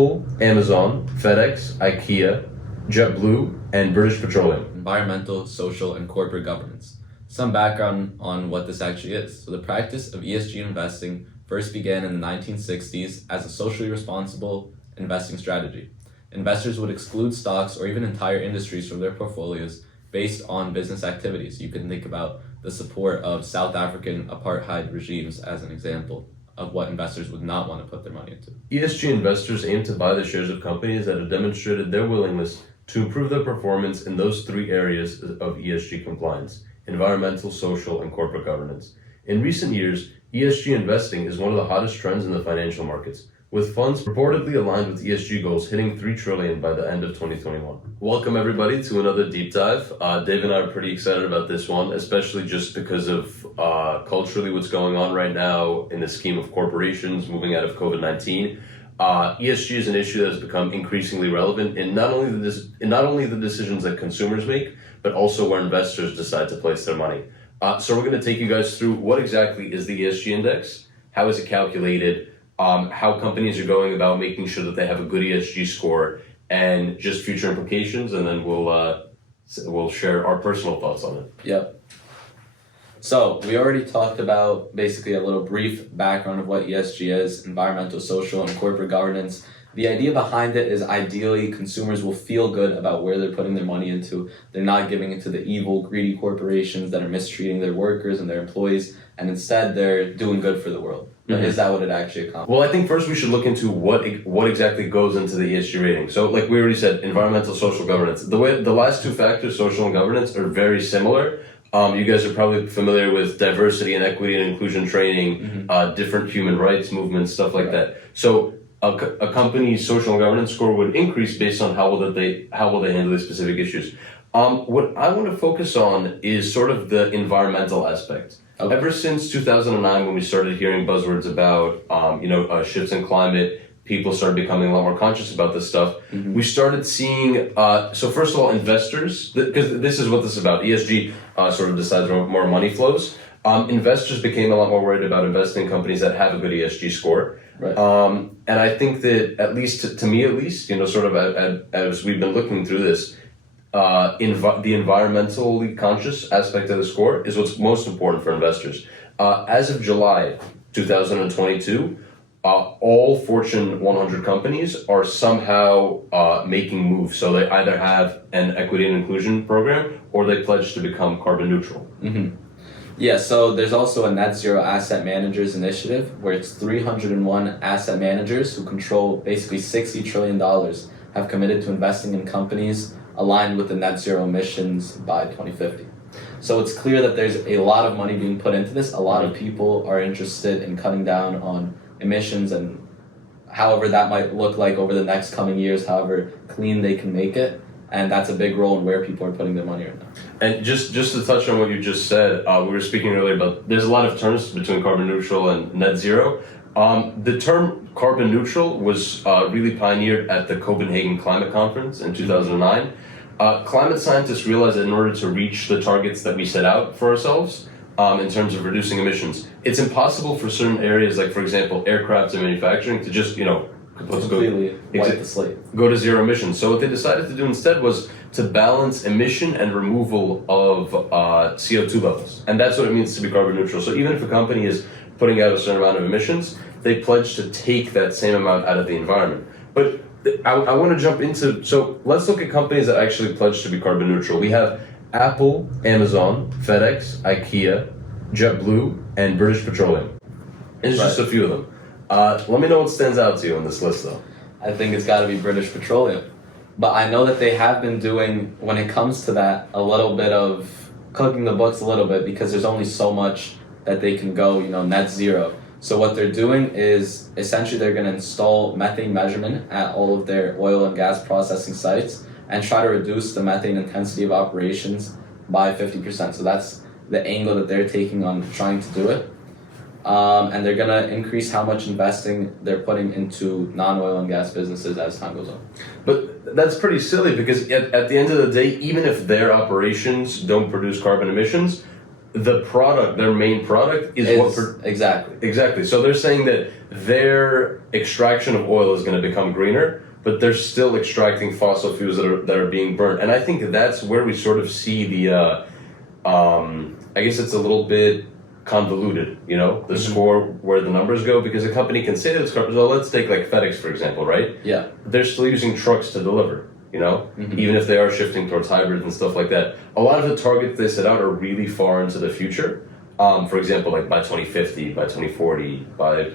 Apple, Amazon, FedEx, IKEA, JetBlue, and British Petroleum. Environmental, social, and corporate governance. Some background on what this actually is. So the practice of ESG investing first began in the 1960s as a socially responsible investing strategy. Investors would exclude stocks or even entire industries from their portfolios based on business activities. You can think about the support of South African apartheid regimes as an example of what investors would not want to put their money into. ESG investors aim to buy the shares of companies that have demonstrated their willingness to improve their performance in those three areas of ESG compliance: environmental, social, and corporate governance. In recent years, ESG investing is one of the hottest trends in the financial markets, with funds purportedly aligned with ESG goals hitting $3 trillion by the end of 2021. Welcome everybody to another deep dive. Dave and I are pretty excited about this one, especially just because of culturally what's going on right now in the scheme of corporations moving out of COVID-19. ESG is an issue that has become increasingly relevant in not only the decisions that consumers make, but also where investors decide to place their money. So we're going to take you guys through what exactly is the ESG index, how is it calculated, how companies are going about making sure that they have a good ESG score, and just future implications, and then we'll share our personal thoughts on it. Yep. So we already talked about basically a little brief background of what ESG is: environmental, social, and corporate governance. The idea behind it is ideally consumers will feel good about where they're putting their money into. They're not giving it to the evil, greedy corporations that are mistreating their workers and their employees, and instead they're doing good for the world. But is that what it actually accomplishes? Well, I think first we should look into what exactly goes into the ESG rating. So like we already said, environmental, social, governance. The last two factors, social and governance, are very similar. You guys are probably familiar with diversity and equity and inclusion training, different human rights movements, stuff like that. So a company's social and governance score would increase based on how will they handle these specific issues. What I want to focus on is sort of the environmental aspect. Okay. Ever since 2009, when we started hearing buzzwords about shifts in climate, people started becoming a lot more conscious about this stuff. We started seeing, so first of all, investors, because this is what this is about. ESG sort of decides where more money flows. Investors became a lot more worried about investing in companies that have a good ESG score. Right. And I think that, at least to me, sort of as we've been looking through this, the environmentally conscious aspect of the score is what's most important for investors. As of July 2022, all Fortune 100 companies are somehow making moves. So they either have an equity and inclusion program or they pledge to become carbon neutral. Yeah, so there's also a net zero asset managers initiative where it's 301 asset managers who control basically $60 trillion have committed to investing in companies aligned with the net zero emissions by 2050. So it's clear that there's a lot of money being put into this. A lot of people are interested in cutting down on emissions, and however that might look like over the next coming years, however clean they can make it. And that's a big role in where people are putting their money right now. And just to touch on what you just said, we were speaking earlier about there's a lot of terms between carbon neutral and net zero. The term carbon neutral was really pioneered at the Copenhagen Climate Conference in 2009. Climate scientists realized that in order to reach the targets that we set out for ourselves in terms of reducing emissions, it's impossible for certain areas, like for example, aircraft and manufacturing, to just, completely wipe the slate. Go to zero emissions. So what they decided to do instead was to balance emission and removal of CO2 levels. And that's what it means to be carbon neutral. So even if a company is putting out a certain amount of emissions, they pledge to take that same amount out of the environment. But I want to jump into, so let's look at companies that actually pledge to be carbon neutral. We have Apple, Amazon, FedEx, IKEA, JetBlue, and British Petroleum. It's just a few of them. Let me know what stands out to you on this list, though. I think it's got to be British Petroleum. But I know that they have been doing, when it comes to that, a little bit of cooking the books a little bit, because there's only so much that they can go, net zero. So what they're doing is essentially they're going to install methane measurement at all of their oil and gas processing sites and try to reduce the methane intensity of operations by 50%. So that's the angle that they're taking on trying to do it. And they're going to increase how much investing they're putting into non-oil and gas businesses as time goes on. But that's pretty silly, because at the end of the day, even if their operations don't produce carbon emissions, the product, their main product, is exactly. Exactly. So they're saying that their extraction of oil is going to become greener, but they're still extracting fossil fuels that are being burnt. And I think that's where we sort of see the, I guess it's a little bit convoluted, the score where the numbers go, because a company can say that it's carbon. So let's take like FedEx, for example, right? Yeah. They're still using trucks to deliver, even if they are shifting towards hybrids and stuff like that. A lot of the targets they set out are really far into the future. For example, like by 2050, by 2040, by,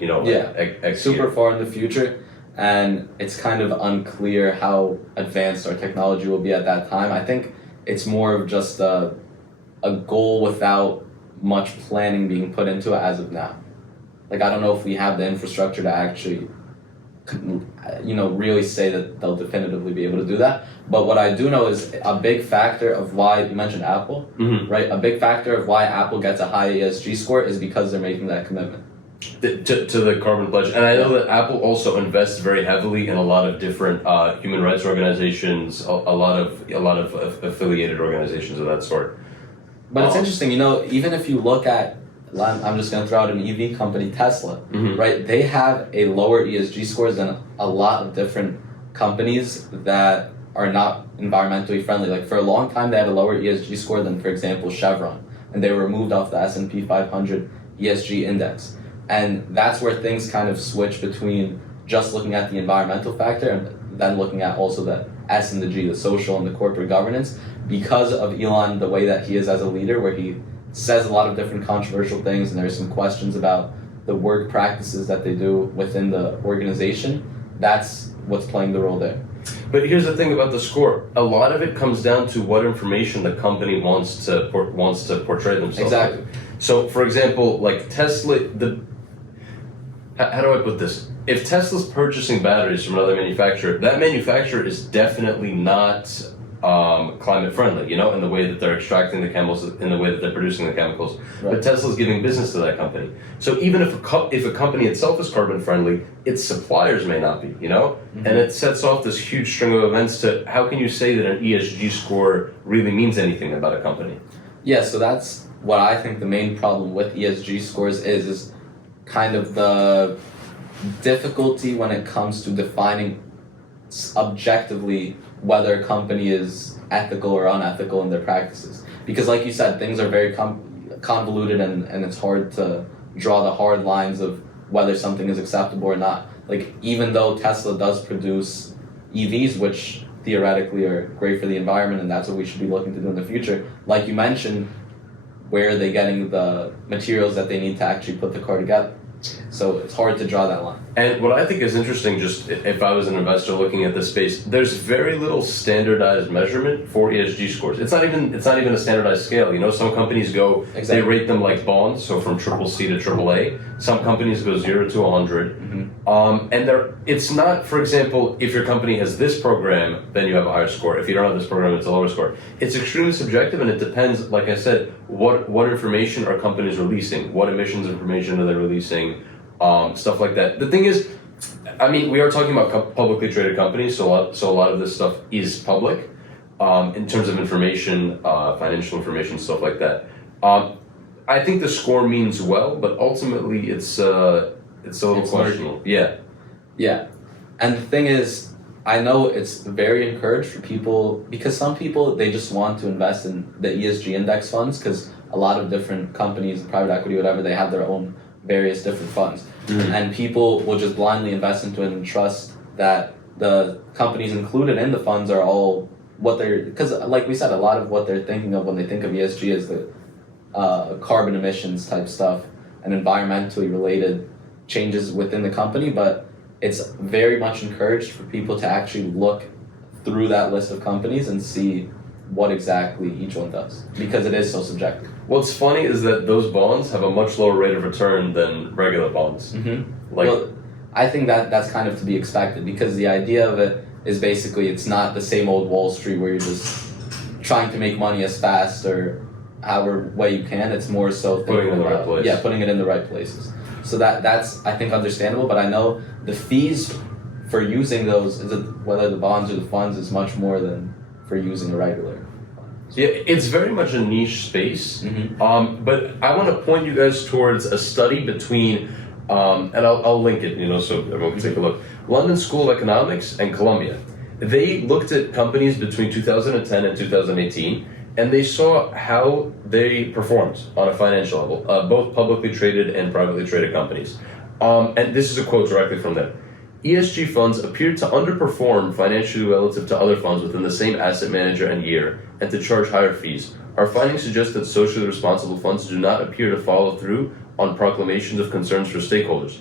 super far in the future. And it's kind of unclear how advanced our technology will be at that time. I think it's more of just a goal without much planning being put into it as of now. Like, I don't know if we have the infrastructure to actually, really say that they'll definitively be able to do that. But what I do know is a big factor of why, you mentioned Apple, right? A big factor of why Apple gets a high ESG score is because they're making that commitment. To the carbon pledge. And I know that Apple also invests very heavily in a lot of different human rights organizations, a lot of affiliated organizations of that sort. But it's interesting, even if you look at, I'm just going to throw out an EV company, Tesla, right? They have a lower ESG scores than a lot of different companies that are not environmentally friendly. Like, for a long time, they had a lower ESG score than, for example, Chevron, and they were removed off the S&P 500 ESG index. And that's where things kind of switch between just looking at the environmental factor and then looking at also the S and the G, the social and the corporate governance, because of Elon, the way that he is as a leader, where he says a lot of different controversial things, and there's some questions about the work practices that they do within the organization. That's what's playing the role there. But here's the thing about the score. A lot of it comes down to what information the company wants to portray themselves. Exactly. With. So, for example, like Tesla, how do I put this? If Tesla's purchasing batteries from another manufacturer, that manufacturer is definitely not climate friendly, in the way that they're extracting the chemicals, in the way that they're producing the chemicals. Right. But Tesla's giving business to that company. So even if a company itself is carbon friendly, its suppliers may not be, And it sets off this huge string of events to how can you say that an ESG score really means anything about a company? Yeah, so that's what I think the main problem with ESG scores is kind of the difficulty when it comes to defining objectively whether a company is ethical or unethical in their practices. Because like you said, things are very convoluted and it's hard to draw the hard lines of whether something is acceptable or not. Like, even though Tesla does produce EVs, which theoretically are great for the environment and that's what we should be looking to do in the future, like you mentioned, where are they getting the materials that they need to actually put the car together? So it's hard to draw that line. And what I think is interesting, just if I was an investor looking at this space, there's very little standardized measurement for ESG scores. It's not even a standardized scale. Some companies go, They rate them like bonds, so from CCC to AAA. Some companies go 0 to 100. And it's not, for example, if your company has this program, then you have a higher score. If you don't have this program, it's a lower score. It's extremely subjective, and it depends, like I said, what information are companies releasing? What emissions information are they releasing? Stuff like that. The thing is, we are talking about publicly traded companies, so a lot of this stuff is public in terms of information, financial information, stuff like that. I think the score means well, but ultimately it's a little questionable. Yeah. And the thing is, I know it's very encouraged for people, because some people, they just want to invest in the ESG index funds, because a lot of different companies, private equity, whatever, they have their own various different funds. And people will just blindly invest into it and trust that the companies included in the funds are all what they're, because like we said, a lot of what they're thinking of when they think of ESG is the carbon emissions type stuff and environmentally related changes within the company, but it's very much encouraged for people to actually look through that list of companies and see what exactly each one does, because it is so subjective. What's funny is that those bonds have a much lower rate of return than regular bonds. Well, I think that's kind of to be expected, because the idea of it is basically it's not the same old Wall Street where you're just trying to make money as fast or however way you can. It's more so putting it in the right place. Yeah, putting it in the right places. So that's I think understandable, but I know the fees for using those, whether the bonds or the funds, is much more than for using a regular fund. Yeah, it's very much a niche space. Mm-hmm. But I want to point you guys towards a study between, and I'll link it, so everyone can take a look. London School of Economics and Columbia. They looked at companies between 2010 and 2018, and they saw how they performed on a financial level, both publicly traded and privately traded companies. And this is a quote directly from them. ESG funds appeared to underperform financially relative to other funds within the same asset manager and year, and to charge higher fees. Our findings suggest that socially responsible funds do not appear to follow through on proclamations of concerns for stakeholders.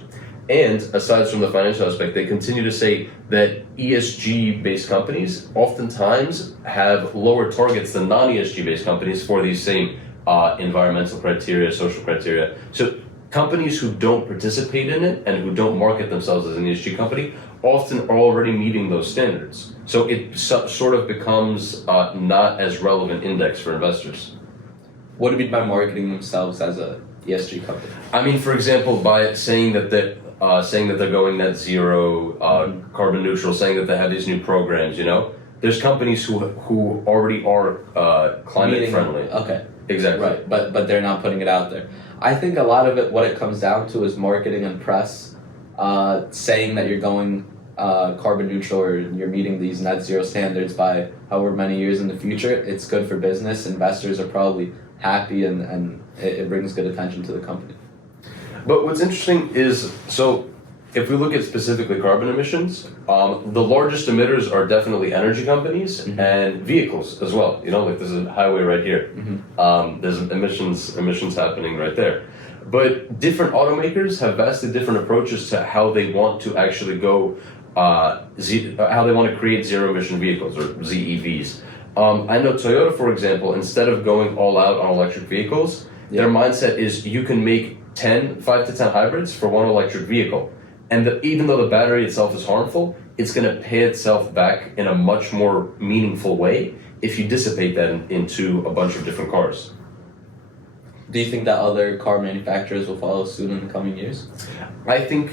And aside from the financial aspect, they continue to say that ESG-based companies oftentimes have lower targets than non-ESG-based companies for these same environmental criteria, social criteria. So companies who don't participate in it and who don't market themselves as an ESG company often are already meeting those standards. So it sort of becomes not as relevant index for investors. What do you mean by marketing themselves as a ESG company? I mean, for example, by saying that they're going net zero, carbon neutral, saying that they have these new programs. There's companies who already are climate friendly. Okay. Exactly. Right, but they're not putting it out there. I think a lot of it, what it comes down to, is marketing and press, saying that you're going carbon neutral or you're meeting these net zero standards by however many years in the future. It's good for business. Investors are probably happy, and it brings good attention to the company. But what's interesting is, so if we look at specifically carbon emissions, the largest emitters are definitely energy companies Mm-hmm. and vehicles as well. Like there's a highway right here. Mm-hmm. There's emissions happening right there. But different automakers have vastly different approaches to how they want to actually go, how they want to create zero emission vehicles, or ZEVs. I know Toyota, for example, instead of going all out on electric vehicles, their mindset is you can make 5 to 10 hybrids for one electric vehicle. And even though the battery itself is harmful, it's going to pay itself back in a much more meaningful way if you dissipate that into a bunch of different cars. Do you think that other car manufacturers will follow suit in the coming years? I think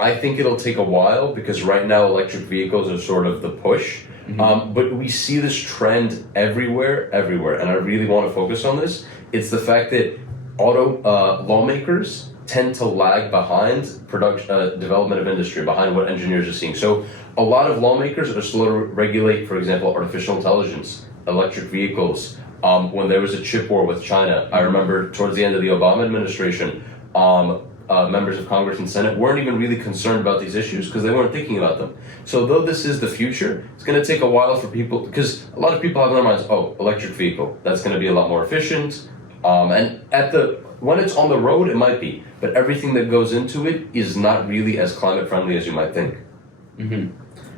it'll take a while, because right now electric vehicles are sort of the push. Mm-hmm. But we see this trend everywhere, and I really want to focus on this. It's the fact that lawmakers tend to lag behind development of industry, behind what engineers are seeing. So a lot of lawmakers are slow to regulate, for example, artificial intelligence, electric vehicles. When there was a chip war with China, I remember towards the end of the Obama administration, members of Congress and Senate weren't even really concerned about these issues because they weren't thinking about them. So though this is the future, it's going to take a while for people, because a lot of people have in their minds, electric vehicle, that's going to be a lot more efficient. And when it's on the road, it might be, but everything that goes into it is not really as climate friendly as you might think. Mm-hmm.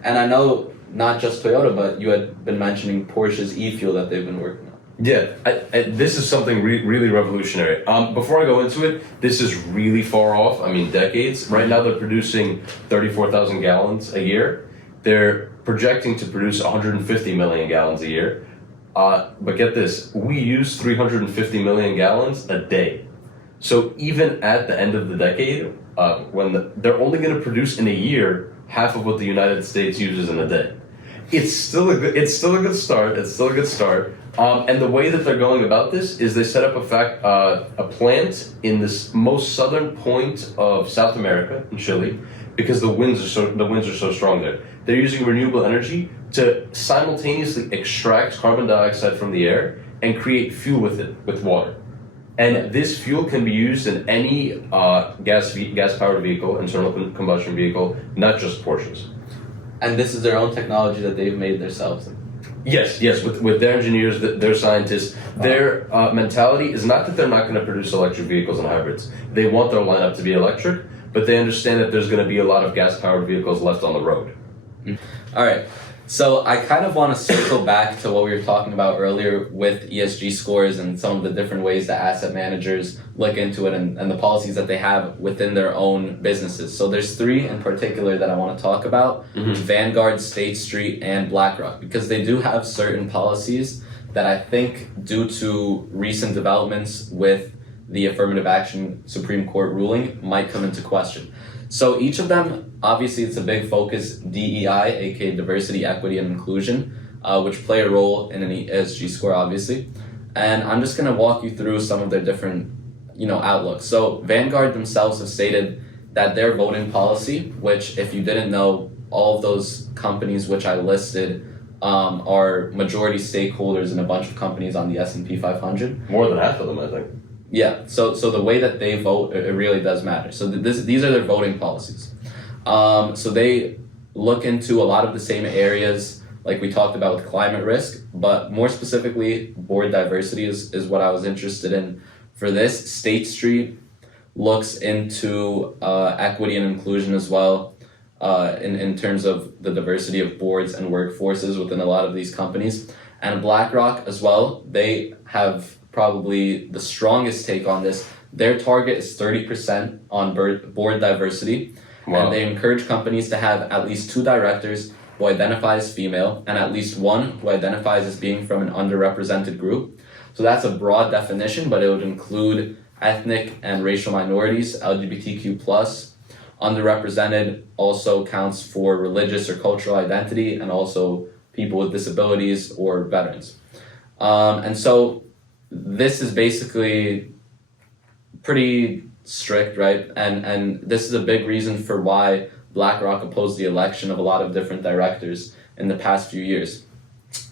And I know not just Toyota, but you had been mentioning Porsche's eFuel that they've been working on. Yeah, this is something really revolutionary. Before I go into it, this is really far off. I mean, decades. Right now, they're producing 34,000 gallons a year. They're projecting to produce 150 million gallons a year. But get this, we use 350 million gallons a day. So even at the end of the decade, they're only going to produce in a year half of what the United States uses in a day. It's still a good start. And the way that they're going about this is they set up a plant in this most southern point of South America, in Chile, because the winds are so strong there. They're using renewable energy to simultaneously extract carbon dioxide from the air and create fuel with water. And this fuel can be used in any gas-powered vehicle, internal combustion vehicle, not just Porsches. And this is their own technology that they've made themselves. Yes, with their engineers, their scientists, their mentality is not that they're not going to produce electric vehicles and hybrids. They want their lineup to be electric, but they understand that there's going to be a lot of gas-powered vehicles left on the road. All right. So I kind of want to circle back to what we were talking about earlier with ESG scores and some of the different ways that asset managers look into it and the policies that they have within their own businesses. So there's three in particular that I want to talk about: Vanguard, State Street, and BlackRock, because they do have certain policies that I think, due to recent developments with the affirmative action Supreme Court ruling, might come into question. So each of them, obviously it's a big focus, DEI, aka diversity, equity, and inclusion. which play a role in an ESG score, obviously. And I'm just going to walk you through some of their different, outlooks. So Vanguard themselves have stated that their voting policy, which if you didn't know, all of those companies which I listed are majority stakeholders in a bunch of companies on the S&P 500. More than half of them, I think. Yeah, so the way that they vote, it really does matter. So these are their voting policies. So they look into a lot of the same areas like we talked about with climate risk, but more specifically, board diversity is what I was interested in for this. State Street looks into equity and inclusion as well in terms of the diversity of boards and workforces within a lot of these companies. And BlackRock as well, they have probably the strongest take on this. Their target is 30% on board diversity. Wow. And they encourage companies to have at least 2 directors who identify as female and at least 1 who identifies as being from an underrepresented group. So that's a broad definition, but it would include ethnic and racial minorities, LGBTQ+. Underrepresented also counts for religious or cultural identity and also people with disabilities or veterans. And so this is basically pretty strict, right? And this is a big reason for why BlackRock opposed the election of a lot of different directors in the past few years.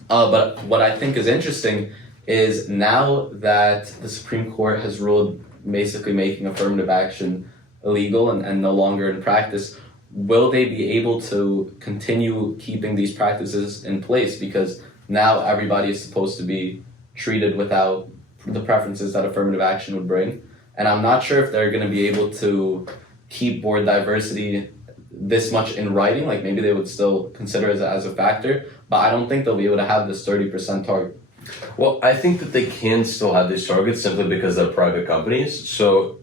But what I think is interesting is now that the Supreme Court has ruled basically making affirmative action illegal and no longer in practice, will they be able to continue keeping these practices in place? Because now everybody is supposed to be treated without the preferences that affirmative action would bring. And I'm not sure if they're going to be able to keep board diversity this much in writing. Like maybe they would still consider it as a factor, but I don't think they'll be able to have this 30% target. Well, I think that they can still have these targets simply because they're private companies. So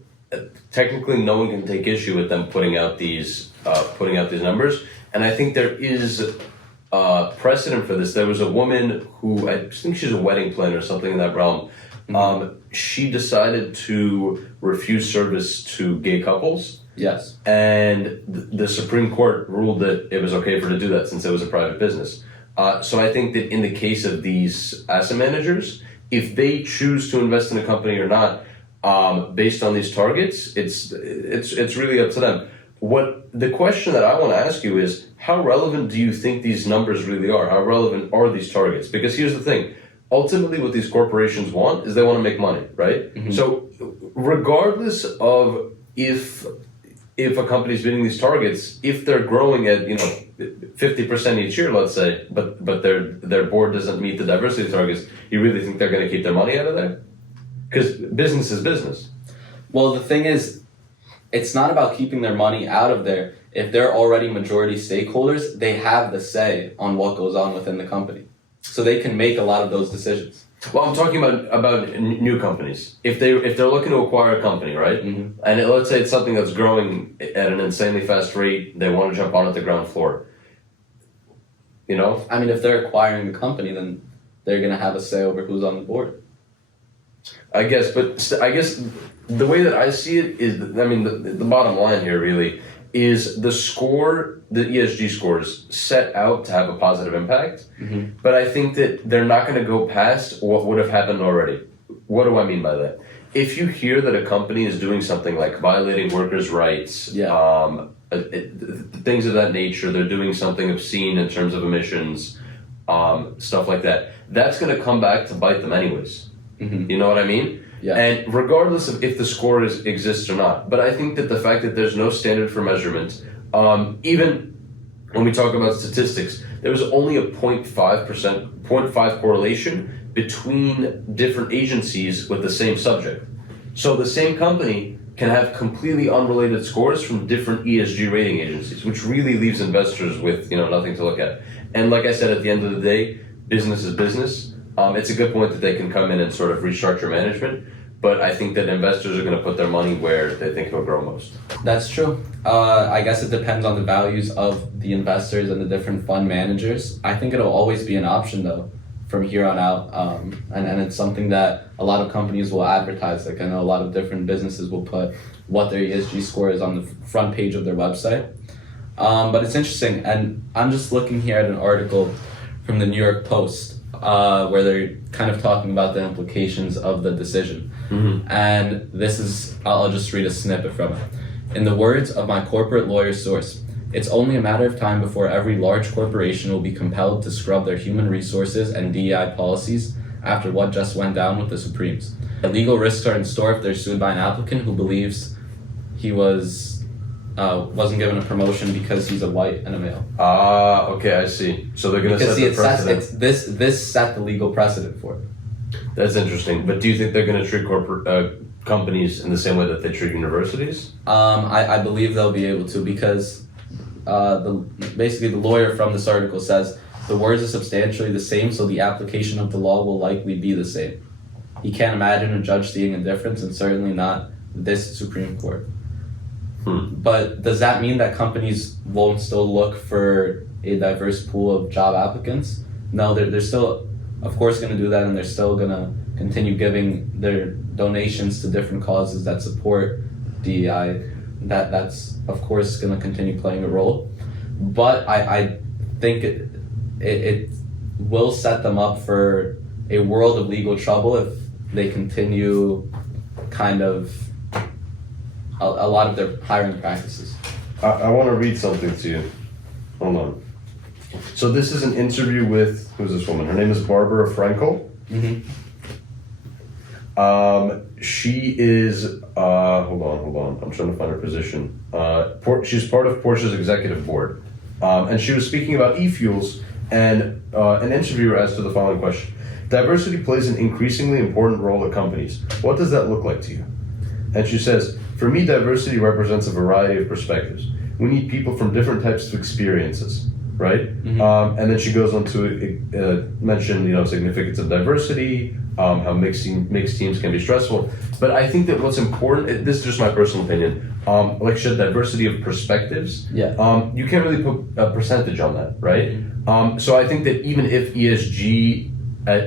technically no one can take issue with them putting out these numbers. And I think there is precedent for this. There was a woman who, I think she's a wedding planner or something in that realm. She decided to refuse service to gay couples. Yes. And the Supreme Court ruled that it was okay for her to do that since it was a private business. So I think that in the case of these asset managers, if they choose to invest in a company or not, based on these targets, it's really up to them. What the question that I want to ask you is, how relevant do you think these numbers really are? How relevant are these targets? Because here's the thing. Ultimately, what these corporations want is they want to make money, right? Mm-hmm. So regardless of if a company is meeting these targets, if they're growing at 50% each year, let's say, but their board doesn't meet the diversity targets, you really think they're going to keep their money out of there? Because business is business. Well, the thing is, it's not about keeping their money out of there. If they're already majority stakeholders, they have the say on what goes on within the company. So they can make a lot of those decisions. Well, I'm talking about new companies. If they're looking to acquire a company, right? Mm-hmm. And let's say it's something that's growing at an insanely fast rate, they want to jump on at the ground floor. I mean, if they're acquiring the company, then they're going to have a say over who's on the board. I guess the way that I see it is, the bottom line here really is the ESG scores set out to have a positive impact, mm-hmm. but I think that they're not going to go past what would have happened already. What do I mean by that? If you hear that a company is doing something like violating workers' rights, things of that nature, they're doing something obscene in terms of emissions, stuff like that, that's going to come back to bite them anyways. Mm-hmm. You know what I mean? Yeah. And regardless of if the score exists or not, but I think that the fact that there's no standard for measurement, even when we talk about statistics, there was only a 0.5 correlation between different agencies with the same subject. So the same company can have completely unrelated scores from different ESG rating agencies, which really leaves investors with nothing to look at. And like I said, at the end of the day, business is business. It's a good point that they can come in and sort of restructure management, but I think that investors are going to put their money where they think it'll grow most. That's true. I guess it depends on the values of the investors and the different fund managers. I think it'll always be an option though from here on out, and it's something that a lot of companies will advertise. Like I know a lot of different businesses will put what their ESG score is on the front page of their website. But it's interesting, and I'm just looking here at an article from the New York Post, where they're kind of talking about the implications of the decision. And this is, I'll just read a snippet from it. In the words of my corporate lawyer source, it's only a matter of time before every large corporation will be compelled to scrub their human resources and DEI policies after what just went down with the Supremes. The legal risks are in store if they're sued by an applicant who believes he wasn't given a promotion because he's a white and a male. Ah, okay, I see. So they're going to set the precedent. This set the legal precedent for it. That's interesting. But do you think they're going to treat corporate companies in the same way that they treat universities? I believe they'll be able to, because basically the lawyer from this article says the words are substantially the same, so the application of the law will likely be the same. He can't imagine a judge seeing a difference, and certainly not this Supreme Court. But does that mean that companies won't still look for a diverse pool of job applicants? No, they're still, of course, going to do that, and they're still going to continue giving their donations to different causes that support DEI. That's of course going to continue playing a role. But I think it will set them up for a world of legal trouble if they continue kind of a lot of their hiring practices. I want to read something to you. Hold on. So this is an interview with, who's this woman? Her name is Barbara Frankel. She is, hold on. I'm trying to find her position. She's part of Porsche's executive board. And she was speaking about e-fuels, and an interviewer asked her the following question. Diversity plays an increasingly important role at companies. What does that look like to you? And she says, for me, diversity represents a variety of perspectives. We need people from different types of experiences, right? And then she goes on to mention, significance of diversity, how mixed teams can be stressful. But I think that what's important, this is just my personal opinion, like she said, diversity of perspectives. You can't really put a percentage on that, right? So I think that even if ESG,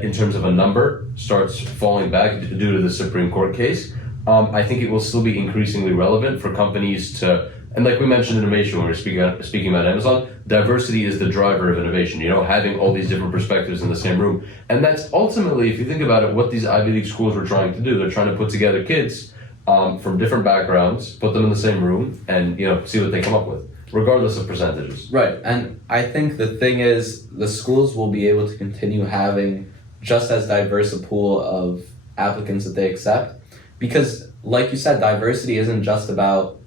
in terms of a number, starts falling back due to the Supreme Court case, I think it will still be increasingly relevant for companies to, and like we mentioned innovation when we were speaking about Amazon, diversity is the driver of innovation, having all these different perspectives in the same room. And that's ultimately, if you think about it, what these Ivy League schools were trying to do. They're trying to put together kids from different backgrounds, put them in the same room, and see what they come up with, regardless of percentages. Right, and I think the thing is, the schools will be able to continue having just as diverse a pool of applicants that they accept. Because, like you said, diversity isn't just about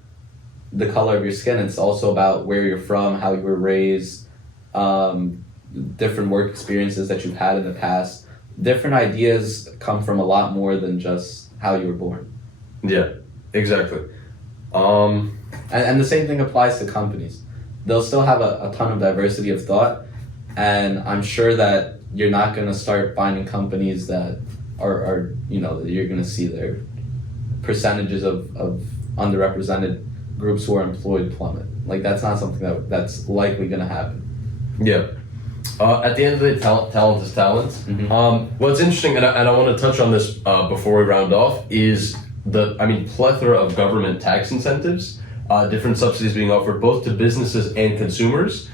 the color of your skin, it's also about where you're from, how you were raised, different work experiences that you've had in the past. Different ideas come from a lot more than just how you were born. Yeah, exactly. And the same thing applies to companies. They'll still have a ton of diversity of thought, and I'm sure that you're not going to start finding companies that are that you're going to see their percentages of underrepresented groups who are employed plummet. Like, that's not something that's likely going to happen. Yeah. At the end of the day, talent is talent. What's interesting, and I want to touch on this before we round off, is plethora of government tax incentives, different subsidies being offered both to businesses and consumers,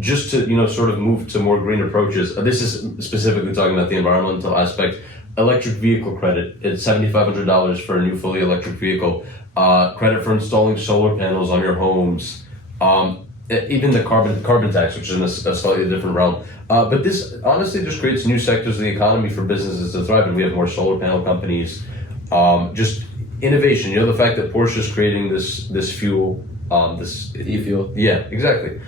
just to sort of move to more green approaches. This is specifically talking about the environmental aspect. Electric vehicle credit, it's $7,500 for a new fully electric vehicle. Credit for installing solar panels on your homes. Even the carbon tax, which is in a slightly different realm. But this honestly just creates new sectors of the economy for businesses to thrive, and we have more solar panel companies. Just innovation, the fact that Porsche is creating this fuel, this eFuel. Yeah, exactly.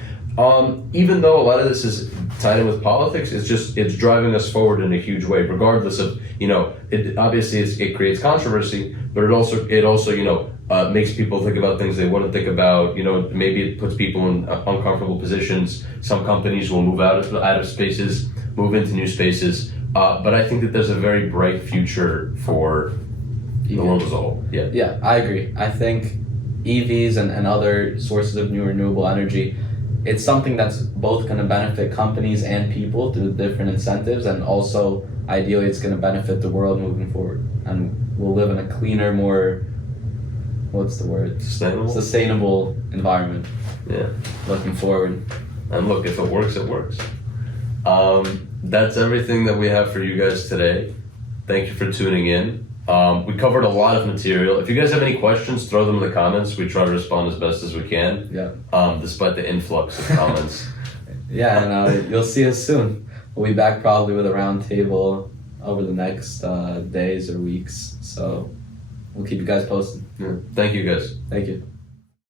Even though a lot of this is tied in with politics, it's driving us forward in a huge way, regardless of, it creates controversy, but it also makes people think about things they wouldn't think about. Maybe it puts people in uncomfortable positions. Some companies will move out of spaces, move into new spaces. But I think that there's a very bright future for the world as a whole. Yeah, I agree. I think EVs and other sources of new renewable energy, it's something that's both going to benefit companies and people through different incentives, and also ideally it's going to benefit the world moving forward, and we'll live in a cleaner, more, what's the word? Sustainable environment. Yeah. Looking forward. And look, if it works, it works. That's everything that we have for you guys today. Thank you for tuning in. We covered a lot of material. If you guys have any questions, throw them in the comments. We try to respond as best as we can. Yeah. Despite the influx of comments. Yeah, and you'll see us soon. We'll be back probably with a round table over the next days or weeks. So we'll keep you guys posted. Yeah. Thank you guys. Thank you.